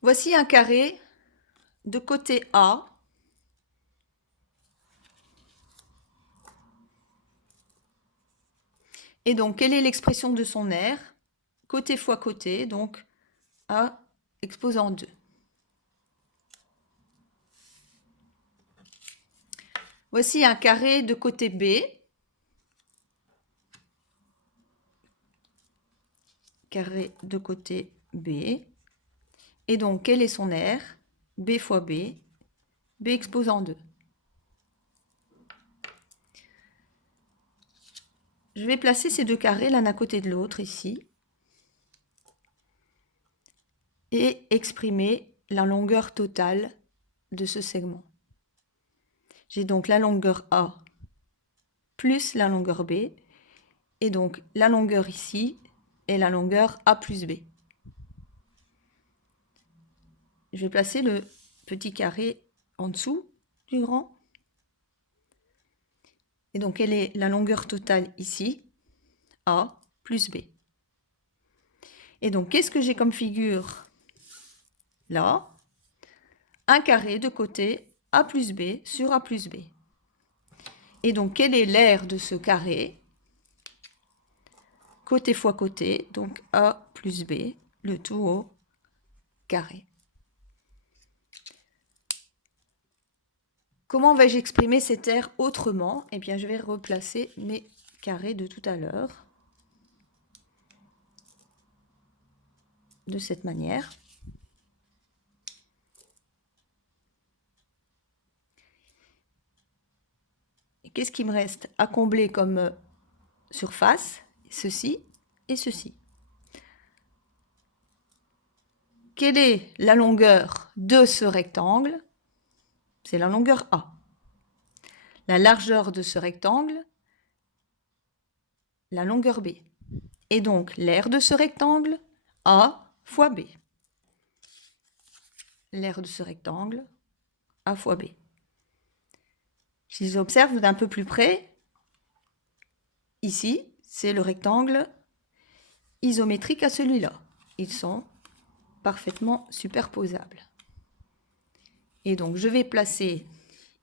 Voici un carré de côté A. Et donc, quelle est l'expression de son aire? Côté fois côté, donc A exposant 2. Voici un carré de côté B. Carré de côté B. Et donc, quelle est son aire? B fois B. B exposant 2. Je vais placer ces deux carrés l'un à côté de l'autre ici. Et exprimer la longueur totale de ce segment. J'ai donc la longueur A plus la longueur B. Et donc, la longueur ici est la longueur A plus B. Je vais placer le petit carré en dessous du grand. Et donc, quelle est la longueur totale ici? A plus B. Et donc, qu'est-ce que j'ai comme figure là? Un carré de côté A plus B sur A plus B. Et donc, quelle est l'aire de ce carré? Côté fois côté, donc A plus B, le tout au carré. Comment vais-je exprimer cette aire autrement? Eh bien, je vais replacer mes carrés de tout à l'heure de cette manière. Et qu'est-ce qui me reste à combler comme surface? Ceci et ceci. Quelle est la longueur de ce rectangle? C'est la longueur A. La largeur de ce rectangle, la longueur B. Et donc, l'aire de ce rectangle, A fois B. L'aire de ce rectangle, A fois B. Si j'observe d'un peu plus près, ici, c'est le rectangle isométrique à celui-là. Ils sont parfaitement superposables. Et donc, je vais placer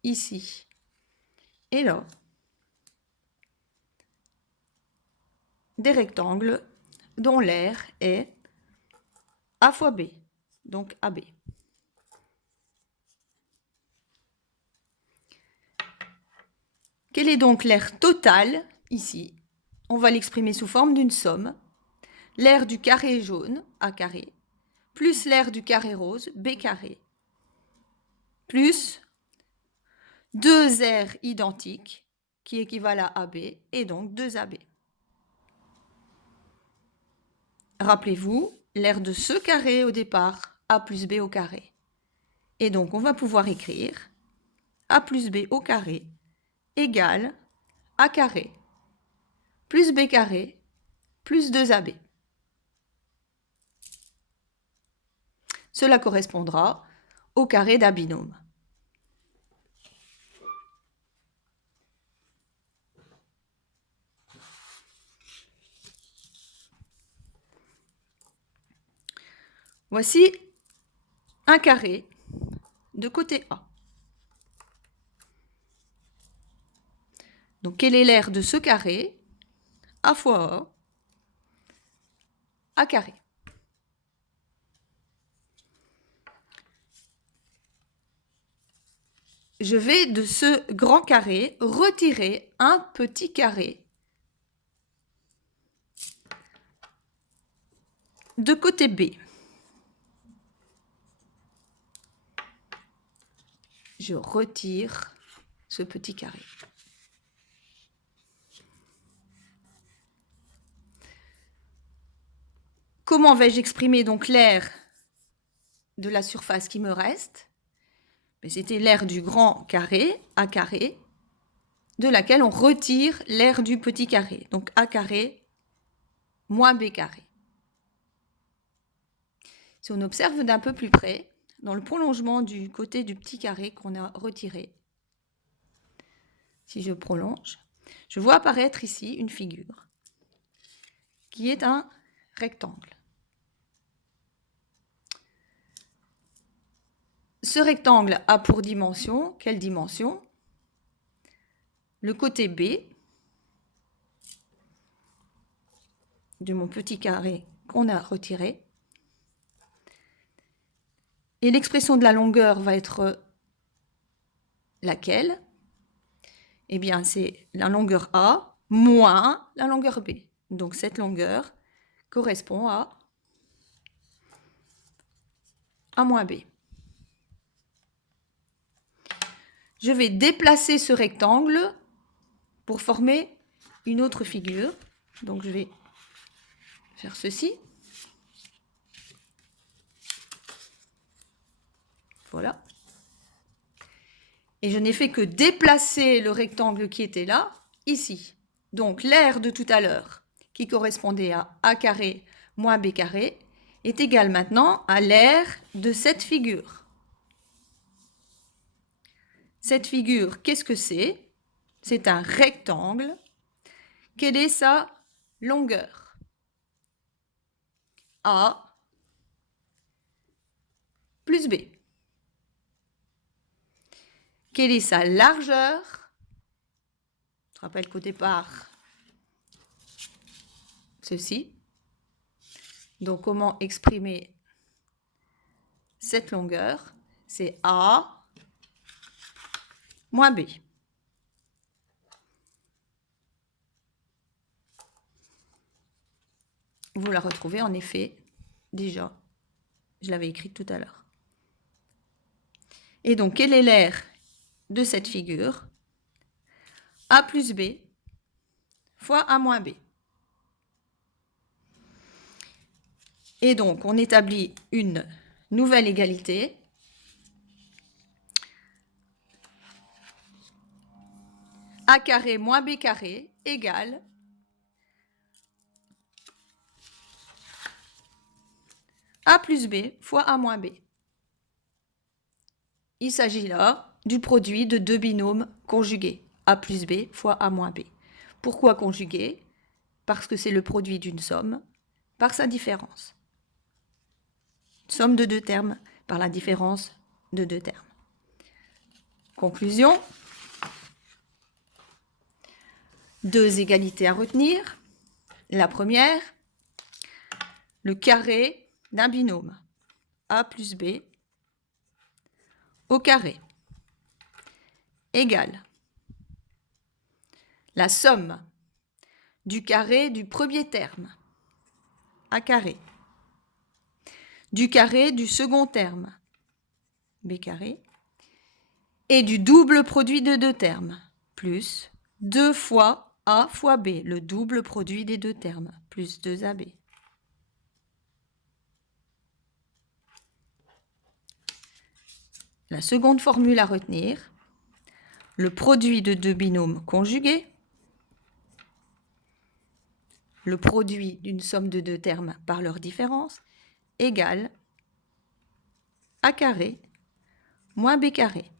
ici et là des rectangles dont l'aire est A fois B, donc AB. Quelle est donc l'aire totale ici? On va l'exprimer sous forme d'une somme. L'aire du carré jaune, A carré, plus l'aire du carré rose, B carré, plus deux aires identiques qui équivalent à AB et donc 2AB. Rappelez-vous, l'aire de ce carré au départ, A plus B au carré. Et donc on va pouvoir écrire A plus B au carré égale A carré plus B carré plus 2AB. Cela correspondra au carré d'un binôme. Voici un carré de côté A. Donc, quelle est l'aire de ce carré? A fois A carré. Je vais de ce grand carré retirer un petit carré de côté B. Je retire ce petit carré. Comment vais-je exprimer donc l'aire de la surface qui me reste? C'était l'aire du grand carré, A carré, de laquelle on retire l'aire du petit carré. Donc A carré moins B carré. Si on observe d'un peu plus près, dans le prolongement du côté du petit carré qu'on a retiré, si je prolonge, je vois apparaître ici une figure qui est un rectangle. ce rectangle a pour dimension, quelle dimension? Le côté B de mon petit carré qu'on a retiré. Et l'expression de la longueur va être laquelle? Eh bien, c'est la longueur A moins la longueur B. Donc, cette longueur correspond à A moins B. Je vais déplacer ce rectangle pour former une autre figure. Donc, je vais faire ceci. Voilà. Et je n'ai fait que déplacer le rectangle qui était là, ici. Donc, l'aire de tout à l'heure, qui correspondait à A carré moins B carré, est égale maintenant à l'aire de cette figure. Cette figure, qu'est-ce que c'est? C'est un rectangle. Quelle est sa longueur? A plus B. Quelle est sa largeur? Je te rappelle qu'au départ, ceci. Donc, comment exprimer cette longueur? C'est A moins B. Vous la retrouvez en effet déjà. Je l'avais écrite tout à l'heure. Et donc, quelle est l'aire de cette figure? A plus B fois A moins B. Et donc, on établit une nouvelle égalité. A carré moins B carré égale A plus B fois A moins B. Il s'agit là du produit de deux binômes conjugués, A plus B fois A moins B. Pourquoi conjugué? Parce que c'est le produit d'une somme par sa différence. Somme de deux termes par la différence de deux termes. Conclusion. Deux égalités à retenir. La première, le carré d'un binôme A plus B au carré égale la somme du carré du premier terme A carré, du carré du second terme B carré et du double produit de deux termes plus 2 fois A fois B, le double produit des deux termes, plus 2AB. La seconde formule à retenir, le produit de deux binômes conjugués, le produit d'une somme de deux termes par leur différence, égale A carré moins B carré.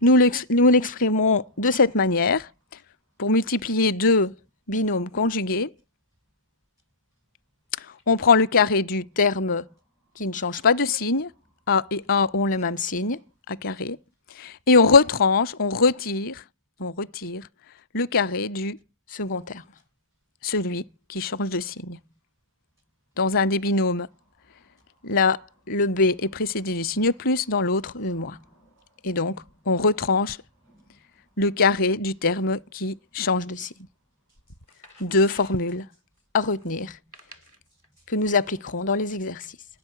Nous l'exprimons de cette manière. Pour multiplier deux binômes conjugués, on prend le carré du terme qui ne change pas de signe, A et A ont le même signe, A carré, et on retranche, on retire le carré du second terme, celui qui change de signe. Dans un des binômes, là, le B est précédé du signe plus, dans l'autre, le moins. Et donc, on retranche le carré du terme qui change de signe. Deux formules à retenir que nous appliquerons dans les exercices.